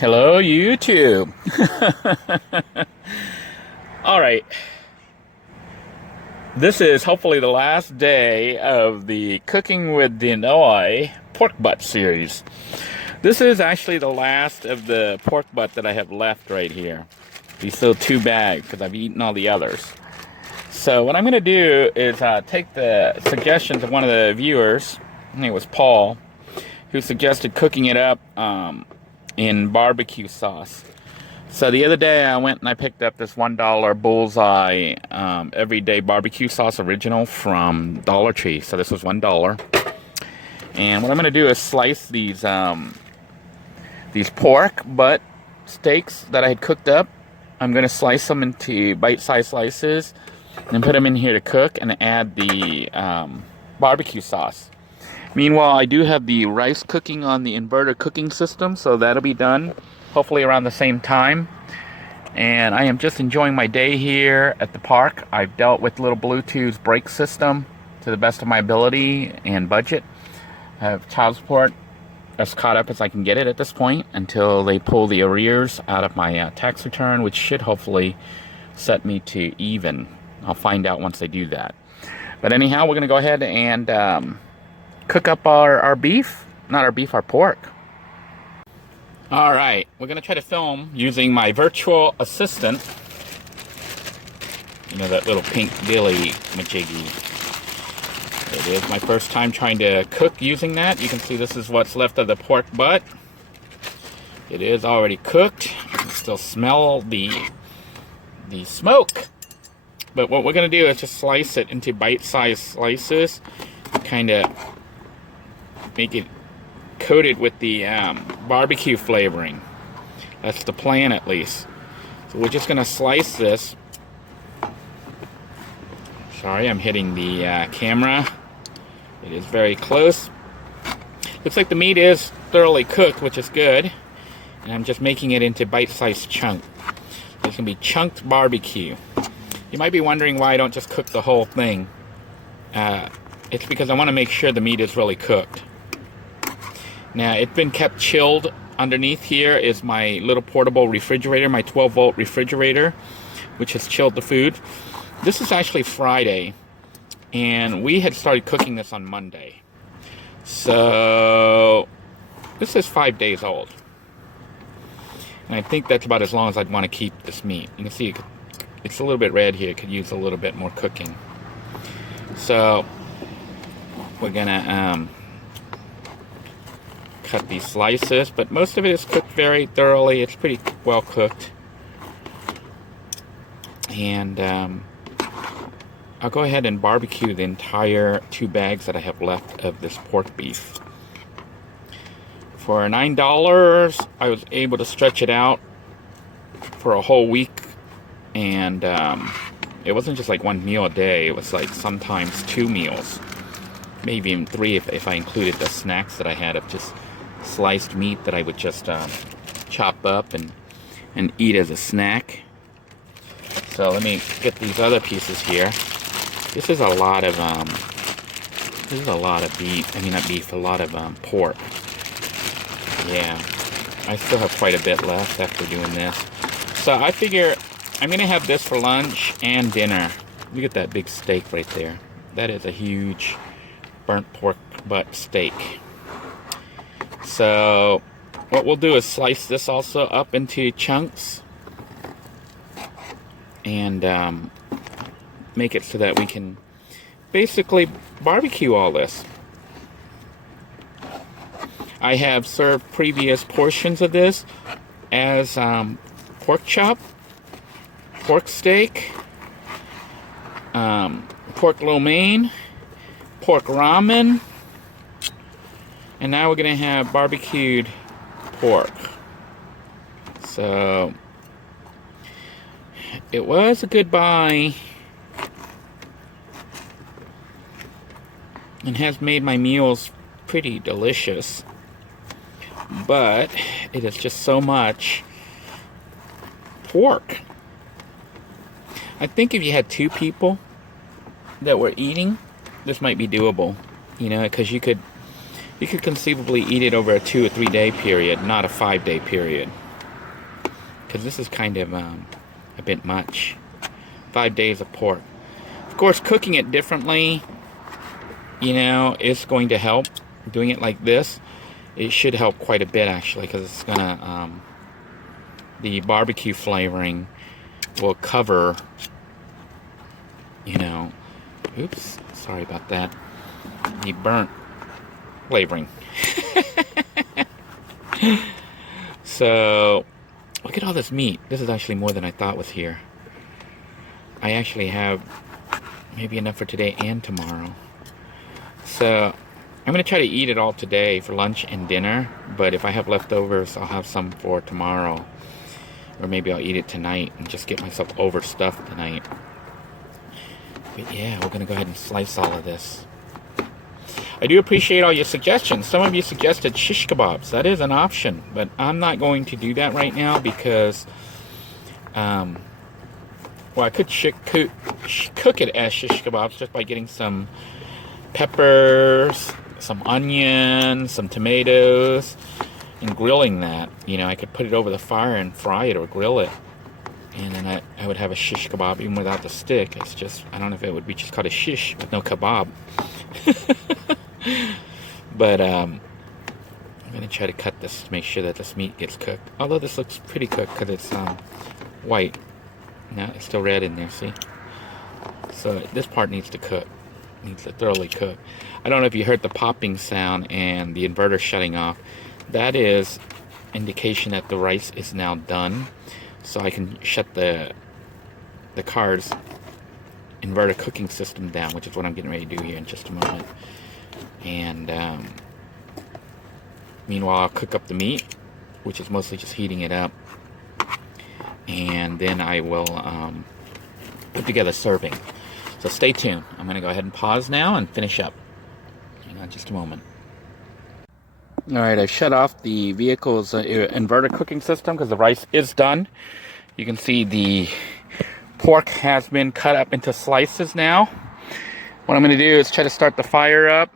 Hello, YouTube. All right. This is hopefully the last day of the Cooking with Denoy pork butt series. This is actually the last of the pork butt that I have left right here. These still 2 bags because I've eaten all the others. So what I'm going to do is take the suggestions of one of the viewers. I think it was Paul, who suggested cooking it up in barbecue sauce. So the other day I went and I picked up this $1 Bullseye everyday barbecue sauce original from Dollar Tree. So this was $1. And what I'm going to do is slice these pork butt steaks that I had cooked up. I'm going to slice them into bite-sized slices and put them in here to cook and add the barbecue sauce. Meanwhile, I do have the rice cooking on the inverter cooking system, so that'll be done hopefully around the same time. And I am just enjoying my day here at the park. I've dealt with little Bluetooth brake system to the best of my ability and budget. I have child support as caught up as I can get it at this point until they pull the arrears out of my tax return, which should hopefully set me to even. I'll find out once they do that. But anyhow, we're going to go ahead and cook up our beef. Not our beef, our pork. Alright, we're going to try to film using my virtual assistant. You know, that little pink dilly majiggy. It is my first time trying to cook using that. You can see this is what's left of the pork butt. It is already cooked. You can still smell the smoke. But what we're going to do is just slice it into bite-sized slices. Kind of make it coated with the barbecue flavoring. That's the plan, at least. So we're just going to slice this. Sorry, I'm hitting the camera. It is very close. Looks like the meat is thoroughly cooked, which is good. And I'm just making it into bite-sized chunks. It's going to be chunked barbecue. You might be wondering why I don't just cook the whole thing. It's because I want to make sure the meat is really cooked. Now, it's been kept chilled. Underneath here is my little portable refrigerator, my 12-volt refrigerator, which has chilled the food. This is actually Friday, and we had started cooking this on Monday. So, this is 5 days old. And I think that's about as long as I'd want to keep this meat. You can see it's a little bit red here. It could use a little bit more cooking. So, we're gonna cut these slices, but most of it is cooked very thoroughly. It's pretty well cooked. And I'll go ahead and barbecue the entire 2 bags that I have left of this pork beef. For $9, I was able to stretch it out for a whole week. And it wasn't just like 1 meal a day. It was like sometimes 2 meals. Maybe even 3 if I included the snacks that I had of just sliced meat that I would just chop up and eat as a snack. So let me get these other pieces here. This is a lot of beef. I mean, not beef, a lot of pork. Yeah, I still have quite a bit left after doing this. So I figure I'm gonna have this for lunch and dinner. Look at that big steak right there. That is a huge burnt pork butt steak. So what we'll do is slice this also up into chunks and make it so that we can basically barbecue all this. I have served previous portions of this as pork chop, pork steak, pork lo mein, pork ramen, and now we're going to have barbecued pork. So, it was a good buy, and has made my meals pretty delicious, but it is just so much pork. I think if you had 2 people that were eating, this might be doable, you know, because you could conceivably eat it over a 2 or 3 day period, not a 5 day period. because this is kind of a bit much. 5 days of pork. Of course, cooking it differently, you know, is going to help. Doing it like this, it should help quite a bit actually, because it's gonna the barbecue flavoring will cover, you know, oops, sorry about that, the burnt flavoring. So look at all this meat. This is actually more than I thought was here. I actually have maybe enough for today and tomorrow. So I'm going to try to eat it all today for lunch and dinner, but if I have leftovers, I'll have some for tomorrow. Or maybe I'll eat it tonight and just get myself overstuffed tonight. But yeah, we're going to go ahead and slice all of this. I do appreciate all your suggestions. Some of you suggested shish kebabs. That is an option, but I'm not going to do that right now because well, I could cook it as shish kebabs just by getting some peppers, some onions, some tomatoes, and grilling that. You know, I could put it over the fire and fry it or grill it. And then I would have a shish kebab even without the stick. It's just, I don't know if it would be just called a shish with no kebab. But I'm going to try to cut this to make sure that this meat gets cooked. Although this looks pretty cooked because it's white. No, it's still red in there, see? So this part needs to cook. Needs to thoroughly cook. I don't know if you heard the popping sound and the inverter shutting off. That is indication that the rice is now done. So I can shut the car's inverter cooking system down, which is what I'm getting ready to do here in just a moment. And meanwhile, I'll cook up the meat, which is mostly just heating it up. And then I will put together serving. So stay tuned. I'm going to go ahead and pause now and finish up. Hang on just a moment. Alright, I shut off the vehicle's inverter cooking system because the rice is done. You can see the pork has been cut up into slices now. What I'm going to do is try to start the fire up.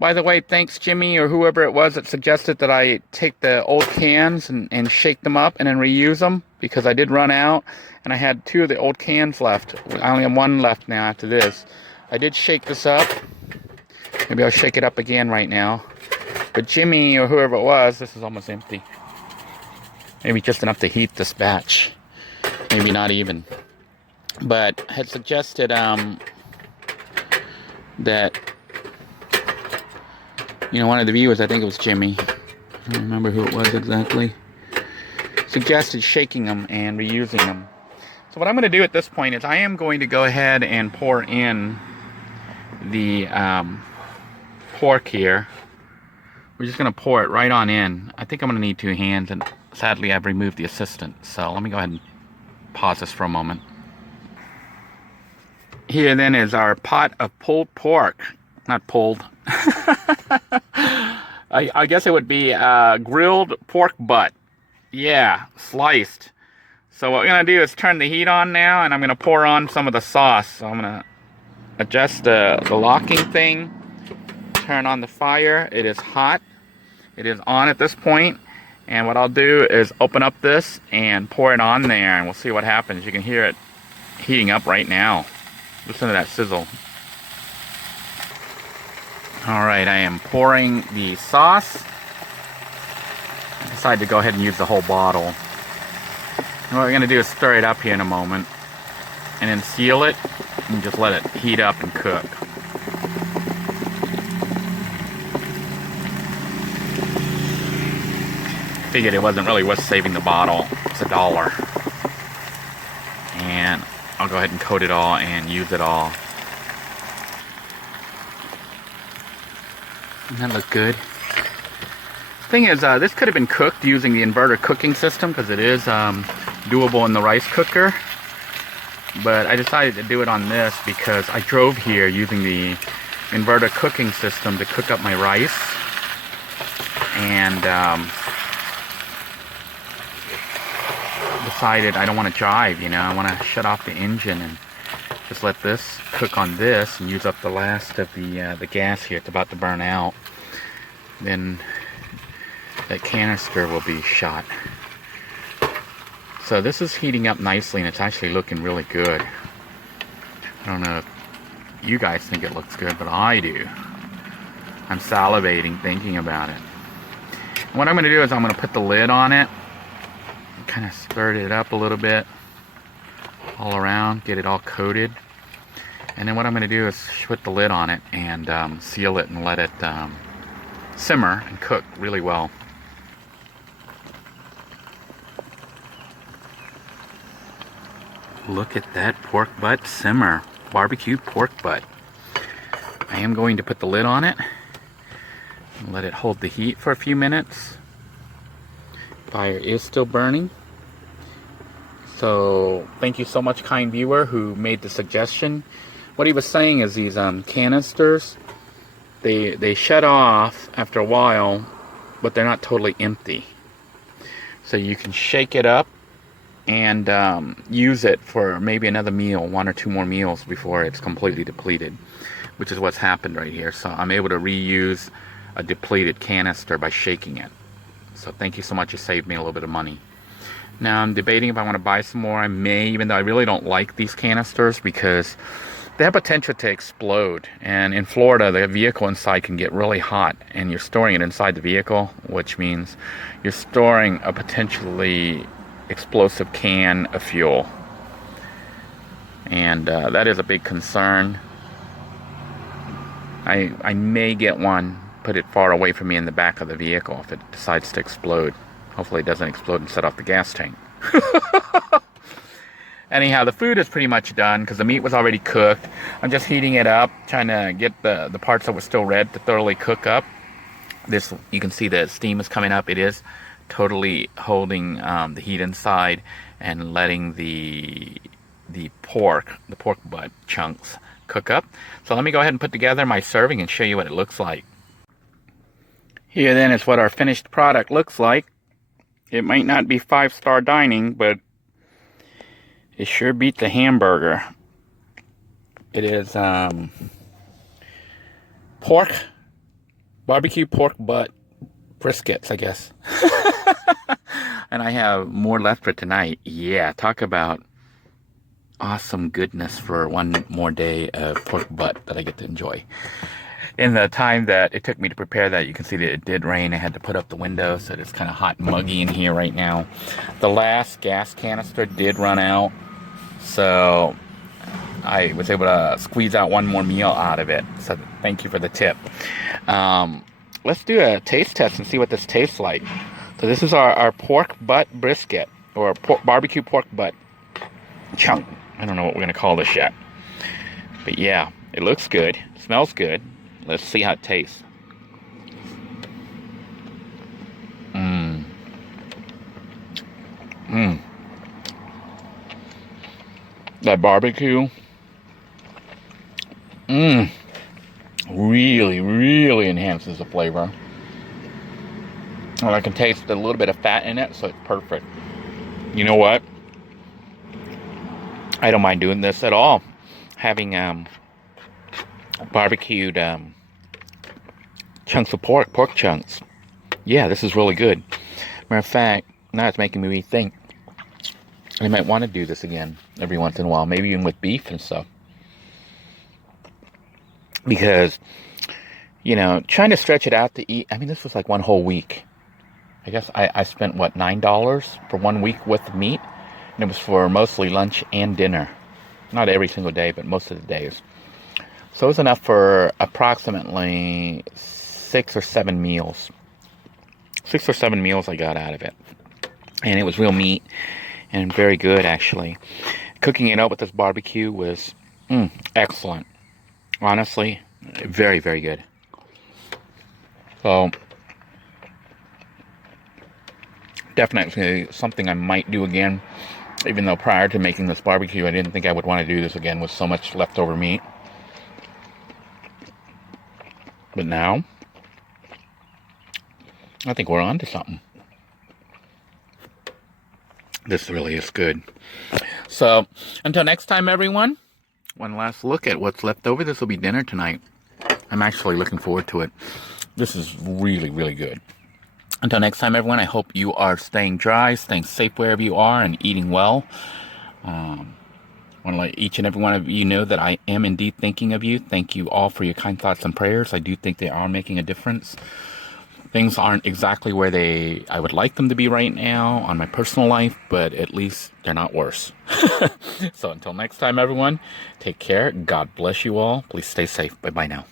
By the way, thanks Jimmy or whoever it was that suggested that I take the old cans and shake them up and then reuse them, because I did run out and I had 2 of the old cans left. I only have 1 left now after this. I did shake this up. Maybe I'll shake it up again right now. But Jimmy or whoever it was, this is almost empty. Maybe just enough to heat this batch. Maybe not even. But had suggested that, you know, one of the viewers, I think it was Jimmy, I don't remember who it was exactly, suggested shaking them and reusing them. So what I'm going to do at this point is I am going to go ahead and pour in the pork here. We're just going to pour it right on in. I think I'm going to need 2 hands, and sadly I've removed the assistant. So let me go ahead and pause this for a moment. Here then is our pot of pulled pork. Not pulled. I guess it would be grilled pork butt. Yeah, sliced. So what we're going to do is turn the heat on now, and I'm going to pour on some of the sauce. So I'm going to adjust the locking thing. Turn on the fire. It is hot. It is on at this point. And what I'll do is open up this and pour it on there, and we'll see what happens. You can hear it heating up right now. Listen to that sizzle. Alright, I am pouring the sauce. I decided to go ahead and use the whole bottle. And what we're going to do is stir it up here in a moment. And then seal it and just let it heat up and cook. Figured it wasn't really worth saving the bottle. It's $1. And I'll go ahead and coat it all and use it all. Doesn't that look good? Thing is, this could have been cooked using the inverter cooking system because it is doable in the rice cooker. But I decided to do it on this because I drove here using the inverter cooking system to cook up my rice. And decided I don't want to drive, you know. I want to shut off the engine and just let this cook on this and use up the last of the gas here. It's about to burn out. Then that canister will be shot. So this is heating up nicely, and it's actually looking really good. I don't know if you guys think it looks good, but I do. I'm salivating thinking about it. And what I'm going to do is I'm going to put the lid on it, kind of stir it up a little bit all around, get it all coated. And then what I'm going to do is put the lid on it and seal it and let it simmer and cook really well. Look at that pork butt simmer. Barbecued pork butt. I am going to put the lid on it and let it hold the heat for a few minutes. Fire is still burning. So thank you so much, kind viewer, who made the suggestion. What he was saying is these canisters, they shut off after a while, but they're not totally empty. So you can shake it up and use it for maybe another meal, 1 or 2 more meals before it's completely depleted, which is what's happened right here. So I'm able to reuse a depleted canister by shaking it. So thank you so much. You saved me a little bit of money. Now I'm debating if I want to buy some more. I may, even though I really don't like these canisters because they have potential to explode. And in Florida, the vehicle inside can get really hot, and you're storing it inside the vehicle, which means you're storing a potentially explosive can of fuel. And that is a big concern. I may get one, put it far away from me in the back of the vehicle if it decides to explode. Hopefully it doesn't explode and set off the gas tank. Anyhow, the food is pretty much done because the meat was already cooked. I'm just heating it up, trying to get the parts that were still red to thoroughly cook up. This, you can see the steam is coming up. It is totally holding the heat inside and letting the pork butt chunks cook up. So let me go ahead and put together my serving and show you what it looks like. Here then is what our finished product looks like. It might not be 5-star dining, but it sure beat the hamburger. It is barbecue pork butt briskets, I guess. And I have more left for tonight. Yeah, talk about awesome goodness for one more day of pork butt that I get to enjoy. In the time that it took me to prepare that, you can see that it did rain. I had to put up the window, so it's kind of hot and muggy in here right now. The last gas canister did run out, so I was able to squeeze out one more meal out of it. So thank you for the tip. Let's do a taste test and see what this tastes like. So this is our pork butt brisket, or barbecue pork butt chunk. I don't know what we're going to call this yet. But yeah, it looks good. It smells good. Let's see how it tastes. That barbecue. Really, really enhances the flavor. And I can taste a little bit of fat in it, so it's perfect. You know what? I don't mind doing this at all. Having barbecued chunks of pork chunks. Yeah, this is really good. Matter of fact, now it's making me rethink. I might want to do this again every once in a while, maybe even with beef and stuff. Because, you know, trying to stretch it out to eat, I mean, this was like one whole week. I guess I spent, what, $9 for 1 week with the meat? And it was for mostly lunch and dinner. Not every single day, but most of the days. So it was enough for approximately 6 or 7 meals. 6 or 7 meals I got out of it. And it was real meat and very good, actually. Cooking it up with this barbecue was excellent. Honestly, very, very good. So, definitely something I might do again. Even though prior to making this barbecue, I didn't think I would want to do this again with so much leftover meat. But now, I think we're on to something. This really is good. So, until next time, everyone, one last look at what's left over. This will be dinner tonight. I'm actually looking forward to it. This is really, really good. Until next time, everyone, I hope you are staying dry, staying safe wherever you are, and eating well. I want to let each and every one of you know that I am indeed thinking of you. Thank you all for your kind thoughts and prayers. I do think they are making a difference. Things aren't exactly where I would like them to be right now on my personal life, but at least they're not worse. So until next time, everyone, take care. God bless you all. Please stay safe. Bye-bye now.